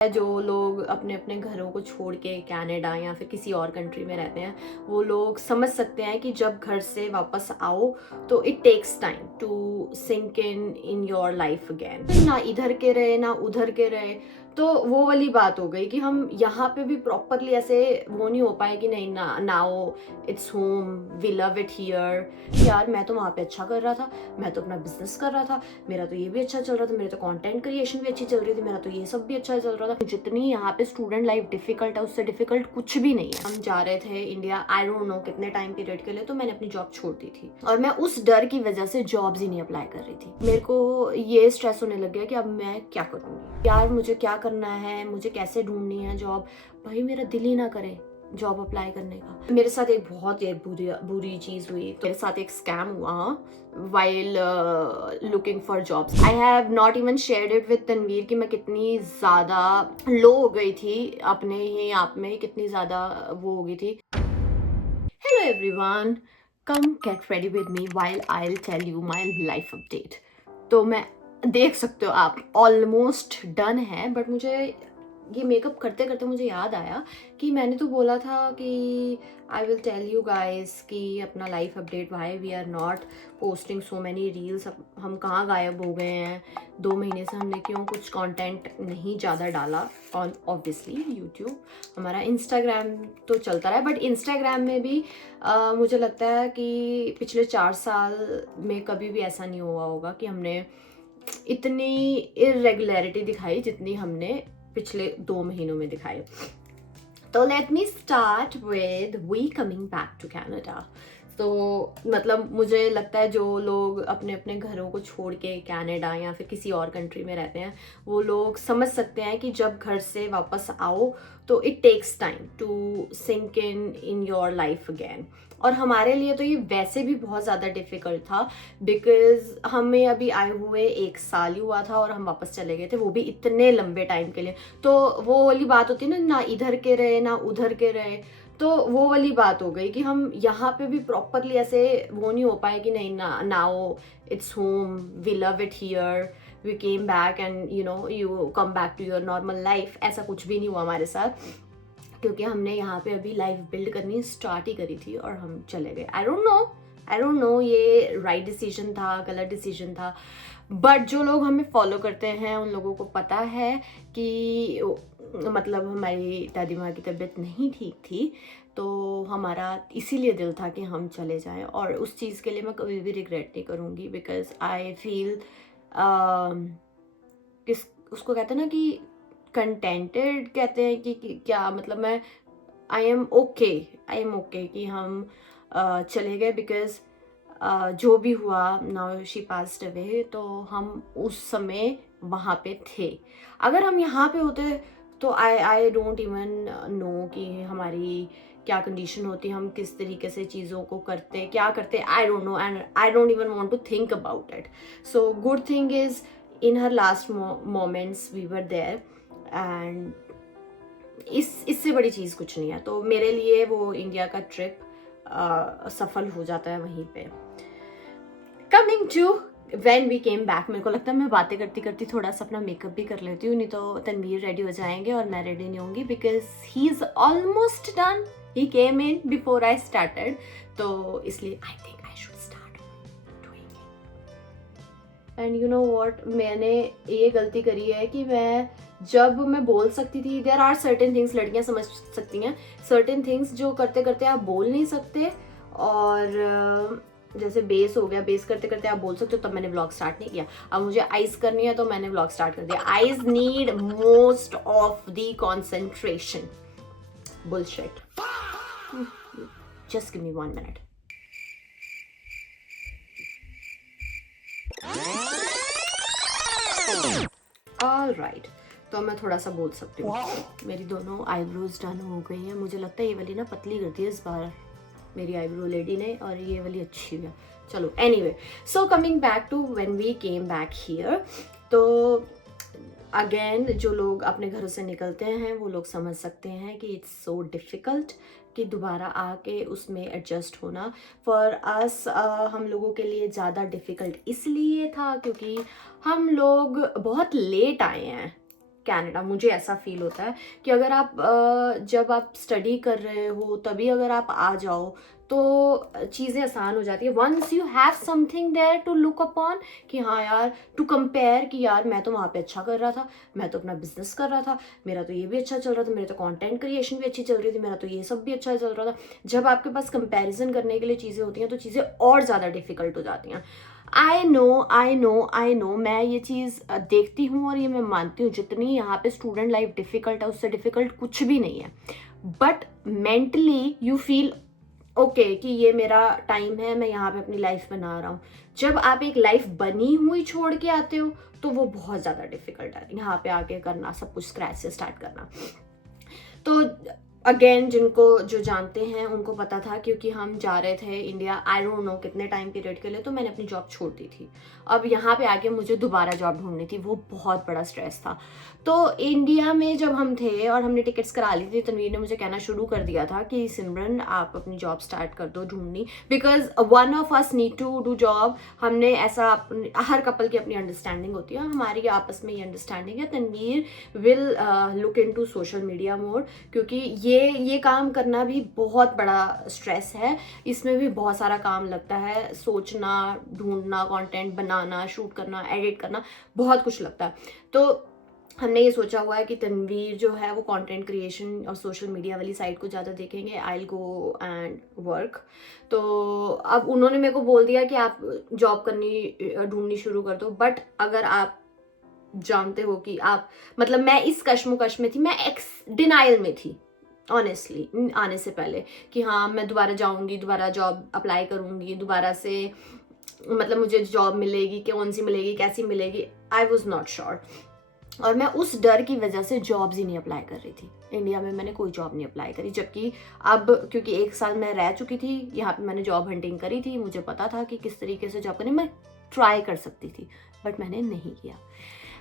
जो लोग अपने अपने घरों को छोड़ के कनाडा या फिर किसी और कंट्री में रहते हैं वो लोग समझ सकते हैं कि जब घर से वापस आओ तो it takes time to sink in your life again. ना इधर के रहे ना उधर के रहे, तो वो वाली बात हो गई कि हम यहाँ पे भी प्रॉपरली ऐसे वो नहीं हो पाए कि नहीं ना now it's home, we love it here. यार मैं तो वहाँ पे अच्छा कर रहा था, मैं तो अपना बिजनेस कर रहा था, मेरा तो ये भी अच्छा चल रहा था, मेरे तो कंटेंट क्रिएशन भी अच्छी चल रही थी, मेरा तो ये सब भी अच्छा चल रहा था। जितनी यहाँ पे स्टूडेंट लाइफ डिफिकल्ट है उससे डिफिकल्ट कुछ भी नहीं है। हम जा रहे थे इंडिया, आई डोंट नो कितने टाइम पीरियड के लिए, तो मैंने अपनी जॉब छोड़ दी थी और मैं उस डर की वजह से जॉब्स ही नहीं अप्लाई कर रही थी। मेरे को ये स्ट्रेस होने लग गया कि अब मैं क्या करूँगी यार, मुझे क्या करना है, मुझे कैसे ढूंढनी है जॉब। भाई मेरा दिल ही ना करे जॉब अप्लाई करने का। मेरे साथ एक बहुत ही बुरी चीज हुई। तो मेरे साथ एक स्कैम हुआ while looking for jobs. I have not even shared it with Tanveer कि मैं कितनी ज़्यादा लो हो गई थी अपने ही आप में, कितनी ज़्यादा वो हो गई थी। Hello everyone, come get ready with me while I'll tell you my life update. तो मैं देख सकते हो आप ऑलमोस्ट डन है, बट मुझे ये मेकअप करते करते मुझे याद आया कि मैंने तो बोला था कि I will tell you guys कि अपना life update, why we are not posting so many reels, हम कहाँ गायब हो गए हैं 2 महीने से, हमने क्यों कुछ कंटेंट नहीं ज़्यादा डाला ऑन ऑब्वियसली यूट्यूब। हमारा इंस्टाग्राम तो चलता रहा है, बट इंस्टाग्राम में भी मुझे लगता है कि पिछले 4 साल में कभी भी ऐसा नहीं हुआ होगा कि हमने इतनी इरेगुलरिटी दिखाई जितनी हमने पिछले 2 महीनों में दिखाई। तो let me start with we coming back to Canada. तो मतलब मुझे लगता है जो लोग अपने अपने घरों को छोड़ के कनाडा या फिर किसी और कंट्री में रहते हैं वो लोग समझ सकते हैं कि जब घर से वापस आओ तो it takes time to sink in your life again. और हमारे लिए तो ये वैसे भी बहुत ज़्यादा डिफ़िकल्ट था बिकॉज हमें अभी आए हुए 1 साल ही हुआ था और हम वापस चले गए थे, वो भी इतने लंबे टाइम के लिए। तो वो वाली बात होती है ना इधर के रहे ना उधर के रहे, तो वो वाली बात हो गई कि हम यहाँ पे भी प्रॉपरली ऐसे वो नहीं हो पाए कि नहीं ना now it's home, we love it here, we came back and you come back to your normal life. ऐसा कुछ भी नहीं हुआ हमारे साथ क्योंकि हमने यहाँ पे अभी लाइफ बिल्ड करनी स्टार्ट ही करी थी और हम चले गए। आई डोंट नो ये राइट डिसीजन था गलत डिसीजन था, बट जो लोग हमें फॉलो करते हैं उन लोगों को पता है कि मतलब हमारी दादी माँ की तबीयत नहीं ठीक थी, तो हमारा इसीलिए दिल था कि हम चले जाएं। और उस चीज़ के लिए मैं कभी भी रिग्रेट नहीं करूँगी बिकॉज आई फील किस उसको कहते हैं ना कि कंटेंटेड कहते हैं कि क्या मतलब मैं आई एम ओके कि हम चले गए बिकॉज जो भी हुआ नाउ शी पास्ड अवे, तो हम उस समय वहाँ पे थे। अगर हम यहाँ पे होते तो आई डोंट इवन नो कि हमारी क्या कंडीशन होती, हम किस तरीके से चीज़ों को करते क्या करते, I don't know and I don't even want to think about it. So good thing is in her last moments we were there and इससे बड़ी चीज़ कुछ नहीं है। तो मेरे लिए वो इंडिया का ट्रिप सफल हो जाता है वहीं पे। Coming to when we came back, मेरे को लगता है मैं बातें करती करती थोड़ा सा अपना मेकअप भी कर लेती हूँ, नहीं तो तनवीर रेडी हो जाएंगे और मैं रेडी नहीं होंगी because he is almost done, he came in before I started, तो इसलिए I think I should start doing it. And you know what, मैंने ये गलती करी है कि जब मैं बोल सकती थी, देयर आर सर्टेन थिंग्स, लड़कियां समझ सकती हैं सर्टेन थिंग्स जो करते करते आप बोल नहीं सकते, और जैसे बेस हो गया, बेस करते करते आप बोल सकते हो, तब मैंने व्लॉग स्टार्ट नहीं किया। अब मुझे आइज करनी है तो मैंने व्लॉग स्टार्ट कर दिया। Eyes need most of the concentration. Bullshit. Just give me 1 minute. Alright, तो मैं थोड़ा सा बोल सकती हूँ। मेरी दोनों आईब्रोज डन हो गई हैं। मुझे लगता है ये वाली ना पतली कर दी है इस बार मेरी आईब्रो लेडी ने, और ये वाली अच्छी है। चलो anyway, so coming back to when we came back here, तो अगेन जो लोग अपने घरों से निकलते हैं वो लोग समझ सकते हैं कि इट्स सो डिफ़िकल्ट कि दोबारा आके उसमें एडजस्ट होना। फॉर अस हम लोगों के लिए ज़्यादा डिफ़िकल्ट इसलिए था क्योंकि हम लोग बहुत लेट आए हैं कनाडा, मुझे ऐसा फील होता है कि अगर आप जब आप स्टडी कर रहे हो तभी अगर आप आ जाओ तो चीज़ें आसान हो जाती है। Once you have something there to look upon, कि हाँ यार, टू कंपेयर, कि यार मैं तो वहाँ पे अच्छा कर रहा था, मैं तो अपना बिजनेस कर रहा था, मेरा तो ये भी अच्छा चल रहा था, मेरे तो कंटेंट क्रिएशन भी अच्छी चल रही थी, मेरा तो ये सब भी अच्छा चल रहा था। जब आपके पास कंपैरिजन करने के लिए चीज़ें होती हैं तो चीज़ें और ज़्यादा डिफिकल्ट हो जाती हैं। आई नो, मैं ये चीज़ देखती हूँ और ये मैं मानती हूँ, जितनी यहाँ पे स्टूडेंट लाइफ डिफिकल्ट है उससे डिफिकल्ट कुछ भी नहीं है। But mentally you feel okay कि ये मेरा टाइम है, मैं यहाँ पे अपनी लाइफ बना रहा हूँ। जब आप एक लाइफ बनी हुई छोड़ के आते हो तो वो बहुत ज़्यादा डिफिकल्ट है यहाँ पे आके करना, सब कुछ स्क्रैच से स्टार्ट करना। तो अगेन, जिनको जो जानते हैं उनको पता था, क्योंकि हम जा रहे थे इंडिया, आई डोंट नो कितने टाइम पीरियड के लिए, तो मैंने अपनी जॉब छोड़ दी थी। अब यहाँ पे आके मुझे दोबारा जॉब ढूंढनी थी, वो बहुत बड़ा स्ट्रेस था। तो इंडिया में जब हम थे और हमने टिकट्स करा ली थी, तनवीर ने मुझे कहना शुरू कर दिया था कि सिमरन आप अपनी जॉब स्टार्ट कर दो ढूंढनी, because one of us need to do job. हमने ऐसा, हर कपल की अपनी अंडरस्टैंडिंग होती है, हमारी आपस में ये अंडरस्टैंडिंग है, Tanveer will look into social media more, क्योंकि ये काम करना भी बहुत बड़ा स्ट्रेस है, इसमें भी बहुत सारा काम लगता है, सोचना, ढूंढना, कंटेंट बनाना, शूट करना, एडिट करना, बहुत कुछ लगता है। तो हमने ये सोचा हुआ है कि तनवीर जो है वो कंटेंट क्रिएशन और सोशल मीडिया वाली साइड को ज़्यादा देखेंगे, I will go and work. तो अब उन्होंने मेरे को बोल दिया कि आप जॉब करनी ढूंढनी शुरू कर दो, बट अगर आप जानते हो कि आप, मतलब मैं इस कश्मकश में थी, मैं डिनाइल में थी ऑनेस्टली आने से पहले, कि हाँ मैं दोबारा जाऊंगी, दोबारा जॉब अप्लाई करूंगी, दोबारा से मतलब मुझे जॉब मिलेगी, कि कौन सी मिलेगी, कैसी मिलेगी, आई वॉज नॉट श्योर। और मैं उस डर की वजह से जॉब्स ही नहीं अप्लाई कर रही थी। इंडिया में मैंने कोई जॉब नहीं अप्लाई करी, जबकि अब क्योंकि 1 साल मैं रह चुकी थी यहाँ पे, मैंने जॉब हंटिंग करी थी, मुझे पता था कि किस तरीके से जॉब करनी, मैं ट्राई कर सकती थी, बट मैंने नहीं किया।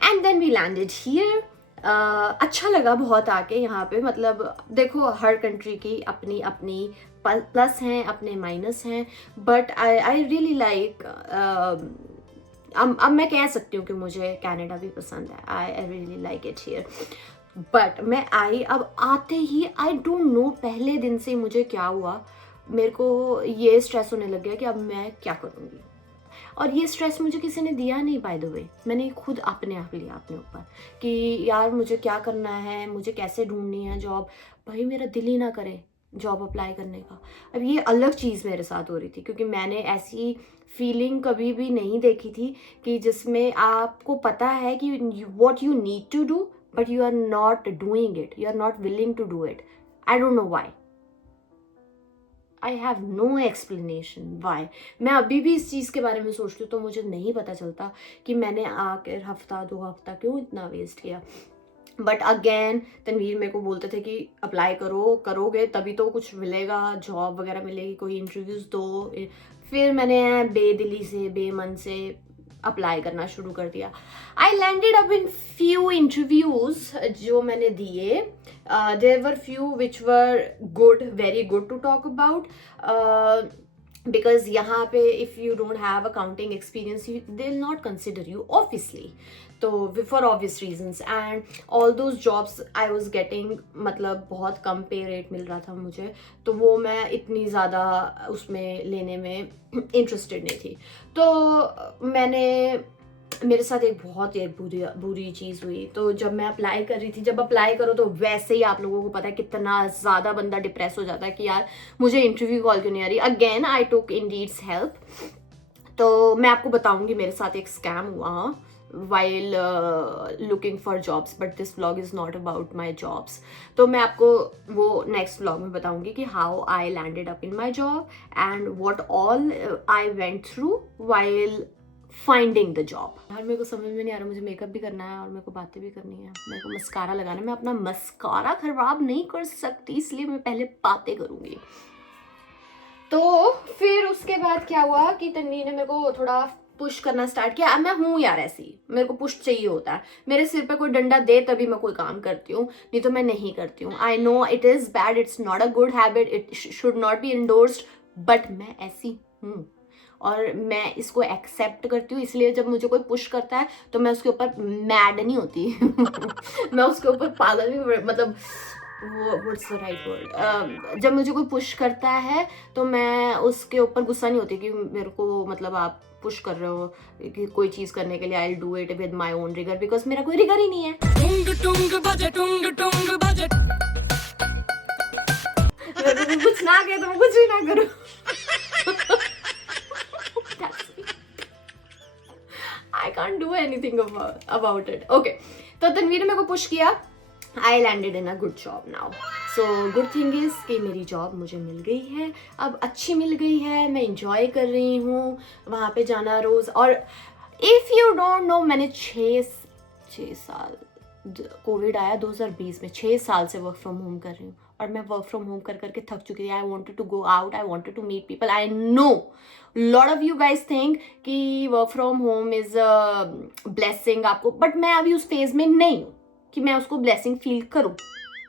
And then we landed here. अच्छा लगा बहुत आके यहाँ पे, मतलब देखो हर कंट्री की अपनी अपनी प्लस हैं, अपने माइनस हैं, बट आई रियली लाइक, अब मैं कह सकती हूँ कि मुझे कनाडा भी पसंद है, I really like it here. But मैं आई, अब आते ही आई डोंट नो पहले दिन से मुझे क्या हुआ, मेरे को ये स्ट्रेस होने लग गया कि अब मैं क्या करूँगी। और ये स्ट्रेस मुझे किसी ने दिया नहीं, बाय द वे, मैंने खुद अपने आप लिया अपने ऊपर कि यार मुझे क्या करना है, मुझे कैसे ढूंढनी है जॉब। भाई मेरा दिल ही ना करे जॉब अप्लाई करने का। अब ये अलग चीज़ मेरे साथ हो रही थी, क्योंकि मैंने ऐसी फीलिंग कभी भी नहीं देखी थी कि जिसमें आपको पता है कि what you need to do but you are not doing it, you are not willing to do it. I don't know why, I have no explanation why. मैं अभी भी इस चीज़ के बारे में सोचती हूँ तो मुझे नहीं पता चलता कि मैंने आकर हफ्ता 2 हफ्ता क्यों इतना वेस्ट किया। बट अगेन तनवीर मेरे को बोलते थे कि अप्लाई करो, करोगे तभी तो कुछ मिलेगा, जॉब वगैरह मिलेगी, कोई इंटरव्यूज़ दो। फिर मैंने बेदिली से, बेमन से अप्लाई करना शुरू कर दिया। I landed up in few interviews जो मैंने दिए। There were few which were good, very good to talk about, because यहाँ पे if you don't have accounting experience they will not consider you obviously, तो for obvious reasons. And all those jobs I was getting, मतलब बहुत कम पे rate मिल रहा था मुझे, तो वो मैं इतनी ज़्यादा उसमें लेने में इंटरेस्टेड नहीं थी। तो मेरे साथ एक बहुत ही बुरी चीज़ हुई। तो जब मैं अप्लाई कर रही थी, जब अप्लाई करो तो वैसे ही आप लोगों को पता है कितना ज़्यादा बंदा डिप्रेस हो जाता है कि यार मुझे इंटरव्यू कॉल क्यों नहीं आ रही। Again I took Indeed's help. तो मैं आपको बताऊंगी मेरे साथ एक स्कैम हुआ while looking for jobs, but this vlog is not about my jobs. तो मैं आपको वो next vlog में बताऊंगी कि how I landed up in my job and what all I went through while finding the job. यार मेरे को समझ में नहीं आ रहा, मुझे मेकअप भी करना है और मेरे को बातें भी करनी है, मेरे को मस्कारा लगाना है। मैं अपना मस्कारा खराब नहीं कर सकती, इसलिए मैं पहले बातें करूंगी। तो फिर उसके बाद क्या हुआ कि तन्वी ने मेरे को थोड़ा पुश करना स्टार्ट किया। अब मैं हूँ यार ऐसी, मेरे को पुश चाहिए होता है, मेरे सिर पे कोई डंडा दे तभी मैं कोई काम करती हूँ, नहीं तो मैं नहीं करती हूँ। I know it is bad, it's not a good habit, it should not be endorsed, but मैं ऐसी हूँ और मैं इसको एक्सेप्ट करती हूँ। इसलिए जब मुझे कोई पुश करता है तो मैं उसके ऊपर मैड नहीं होती मैं उसके ऊपर पागल नहीं, मतलब वो व्हाट्स द राइट वर्ड, जब मुझे कोई पुश करता है तो मैं उसके ऊपर गुस्सा नहीं होती कि मेरे को मतलब आप पुश कर रहे हो कि कोई चीज करने के लिए। I do it with my own rigour, because मेरा कोई रिगर ही नहीं है। कुछ ना कहे तो मैं कुछ भी ना करूं I can't do anything about it. Okay, तो तनवीर ने मेरे को पुश किया, I landed in a good job now. So good thing is कि मेरी जॉब मुझे मिल गई है, अब अच्छी मिल गई है, मैं इंजॉय कर रही हूँ वहाँ पे जाना रोज। और इफ़ यू डोंट नो, मैंने 6 साल, कोविड आया 2020 में, 6 साल से वर्क फ्रॉम होम कर रही हूँ और मैं वर्क फ्रॉम होम कर करके थक चुकी थी। I wanted to go out, I wanted to meet people. I know lot of you guys think कि work from home is a blessing आपको, बट मैं अभी उस फेज में नहीं हूँ कि मैं उसको ब्लेसिंग फील करूँ।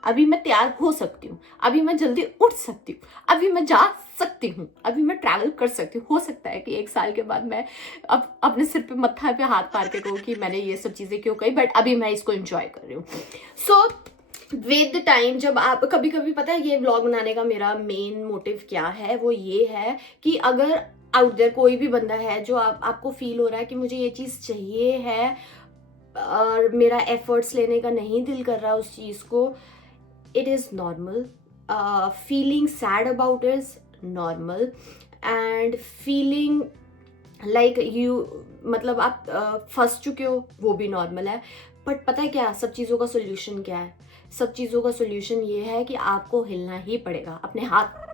अभी मैं तैयार हो सकती हूँ, अभी मैं जल्दी उठ सकती हूँ, अभी मैं जा सकती हूँ, अभी मैं ट्रैवल कर सकती हूँ। हो सकता है कि 1 साल के बाद मैं अब अपने सिर पे मत्था पे हाथ मार के कहूँ कि मैंने ये सब चीज़ें क्यों कही, बट अभी मैं इसको एंजॉय कर रही हूँ। सो विद टाइम, जब आप कभी कभी, पता है ये व्लॉग बनाने का मेरा मेन मोटिव क्या है, वो ये है कि अगर आउट देयर कोई भी बंदा है जो आपको फील हो रहा है कि मुझे ये चीज़ चाहिए है और मेरा एफर्ट्स लेने का नहीं दिल कर रहा उस चीज़ को, it is normal. Feeling sad about is normal, and feeling like you, मतलब आप फंस चुके हो, वो भी नॉर्मल है। बट पता है क्या, सब चीज़ों का सोल्यूशन क्या है? सब चीज़ों का सोल्यूशन ये है कि आपको हिलना ही पड़ेगा, अपने हाथ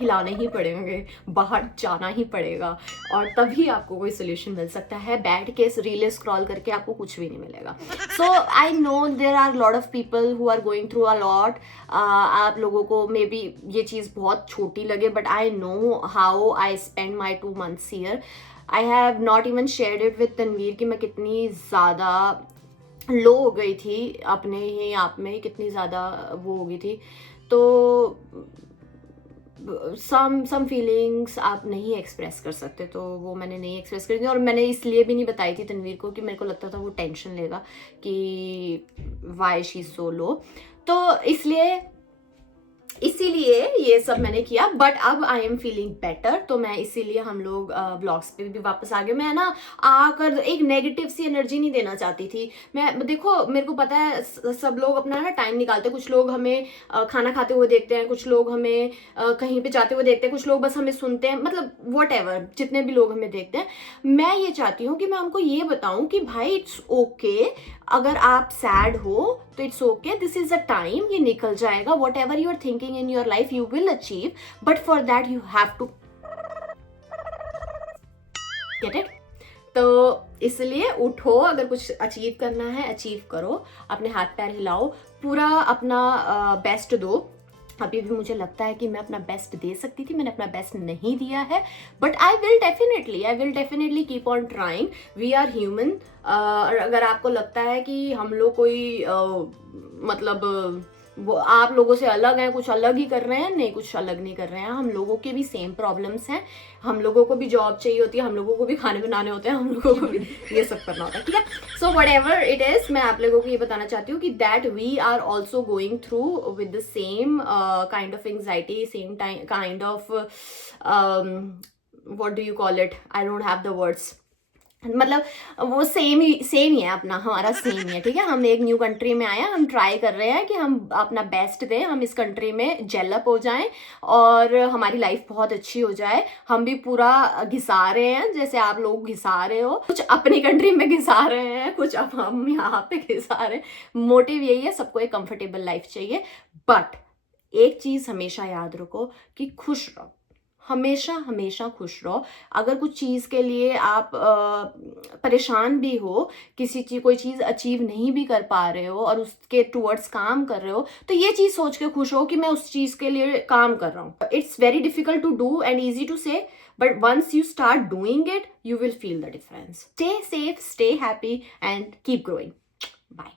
हिलाने ही पड़ेंगे, बाहर जाना ही पड़ेगा, और तभी आपको कोई सोल्यूशन मिल सकता है। बैठ के रील स्क्रॉल करके आपको कुछ भी नहीं मिलेगा। So I know there are lot of people who are going through a lot. आप लोगों को मे बी ये चीज़ बहुत छोटी लगे, but I know how I spend my 2 months here. I have not even shared it with Tanveer कि मैं कितनी ज़्यादा लो हो गई थी अपने ही आप में, कितनी ज़्यादा वो हो गई थी। तो सम फीलिंग्स आप नहीं एक्सप्रेस कर सकते, तो वो मैंने नहीं एक्सप्रेस करी थी। और मैंने इसलिए भी नहीं बताई थी तनवीर को कि मेरे को लगता था वो टेंशन लेगा कि वाई शी सो लो, तो इसीलिए ये सब मैंने किया। बट अब आई एम फीलिंग बेटर, तो मैं इसीलिए हम लोग ब्लॉग्स पे भी वापस आ गए। मैं ना आकर एक नेगेटिव सी एनर्जी नहीं देना चाहती थी। मैं देखो, मेरे को पता है सब लोग अपना ना टाइम निकालते हैं। कुछ लोग हमें खाना खाते हुए देखते हैं, कुछ लोग हमें कहीं पे जाते हुए देखते हैं, कुछ लोग बस हमें सुनते हैं, मतलब वॉट एवर, जितने भी लोग हमें देखते हैं। मैं ये चाहती हूँ कि मैं उनको ये बताऊँ कि भाई इट्स ओके, अगर आप सैड हो तो it's okay, this is a time, ये निकल जाएगा। Whatever you are thinking in your life you will achieve, but for that you have to get it. तो इसलिए उठो, अगर कुछ अचीव करना है अचीव करो, अपने हाथ पैर हिलाओ, पूरा अपना बेस्ट दो। अभी भी मुझे लगता है कि मैं अपना बेस्ट दे सकती थी, मैंने अपना बेस्ट नहीं दिया है, but I will definitely keep on trying. We are human. अगर आपको लगता है कि हम लोग कोई मतलब वो आप लोगों से अलग हैं, कुछ अलग ही कर रहे हैं, नहीं, कुछ अलग नहीं कर रहे हैं। हम लोगों के भी सेम प्रॉब्लम्स हैं, हम लोगों को भी जॉब चाहिए होती है, हम लोगों को भी खाने बनाने होते हैं, हम लोगों को भी ये सब करना होता है, ठीक है। So whatever it is, मैं आप लोगों को ये बताना चाहती हूँ कि that we are also going through with the same kind of anxiety, same kind of what do you call it, I don't have the words, मतलब वो सेम ही है, अपना हमारा सेम ही है, ठीक है। हम एक न्यू कंट्री में आए हैं, हम ट्राई कर रहे हैं कि हम अपना बेस्ट दें, हम इस कंट्री में जेलअप हो जाएं और हमारी लाइफ बहुत अच्छी हो जाए। हम भी पूरा घिसा रहे हैं जैसे आप लोग घिसा रहे हो, कुछ अपनी कंट्री में घिसा रहे हैं, कुछ अब हम यहाँ पे घिसा रहे हैं। मोटिव यही है, सबको एक कंफर्टेबल लाइफ चाहिए, बट एक चीज़ हमेशा याद रखो कि खुश रहो, हमेशा खुश रहो। अगर कुछ चीज़ के लिए आप परेशान भी हो, कोई चीज़ अचीव नहीं भी कर पा रहे हो और उसके टुवर्ड्स काम कर रहे हो, तो ये चीज़ सोच के खुश हो कि मैं उस चीज़ के लिए काम कर रहा हूँ। It's very difficult to do and easy to say, but once you start doing it you will feel the difference. Stay safe, stay happy and keep growing. Bye.